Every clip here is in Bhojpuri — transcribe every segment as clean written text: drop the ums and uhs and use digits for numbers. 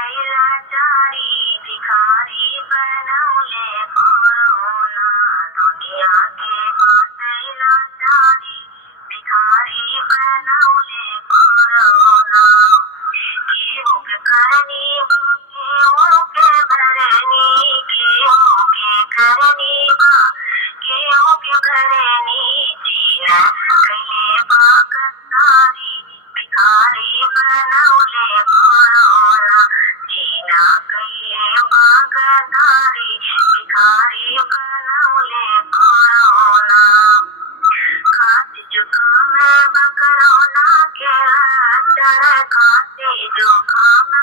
बाटैला चारी भिखारी बनवले कोरोना दुनिया के बाटैला चारी भिखारी बनवले कोरोना गेहूं के करनी गेहूं के भरनी गेहूं के करनी गेहूं के भरनी जीना कहे बागतारी भिखारी बनवले कोरोना जीना कहे बागतारी भिखारी बनवले कोरोना खांसी जुकाम कोरोना के लक्षण खांसी जुकाम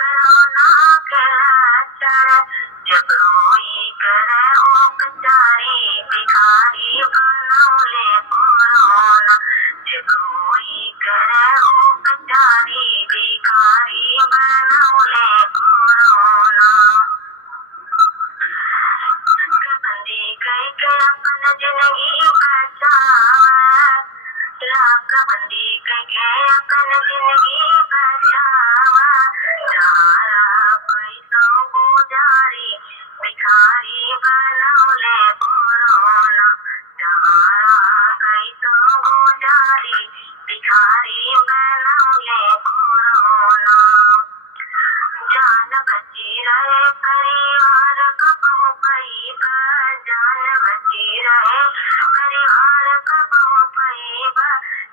कोरोना के लक्षण जब रोई करे उपचारी भिखारी बनवले कोरोना जब रोई करे उपचारी भिखारी बनवले कोरोना बंदी कई के अपन जिंदगी बचावा लाख बंदी कई के अपन जिंदगी बचावा तारा कोई तो गुजारी भिखारी बनवले कोरोना तारा कोई तो गुजारी भिखारी बनवले कोरोना जान बची रहे परिवार कबहू पैबा जान बची रहे परिवार कबहू पैबा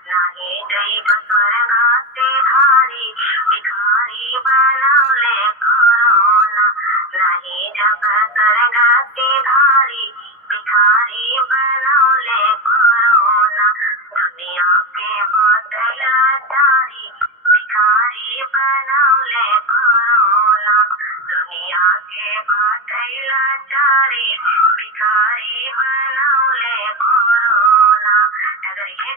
नहीं दैव स्वर्गा से भारी भिखारी बनवले कोरोना नहीं जब स्वर्गा से भारी भिखारी बनवले कोरोना दुनिया के बाटैला चारी भिखारी बनवले कोरोना दुनिया के बाटैला चारी भिखारी बनवले कोरोना अगर ये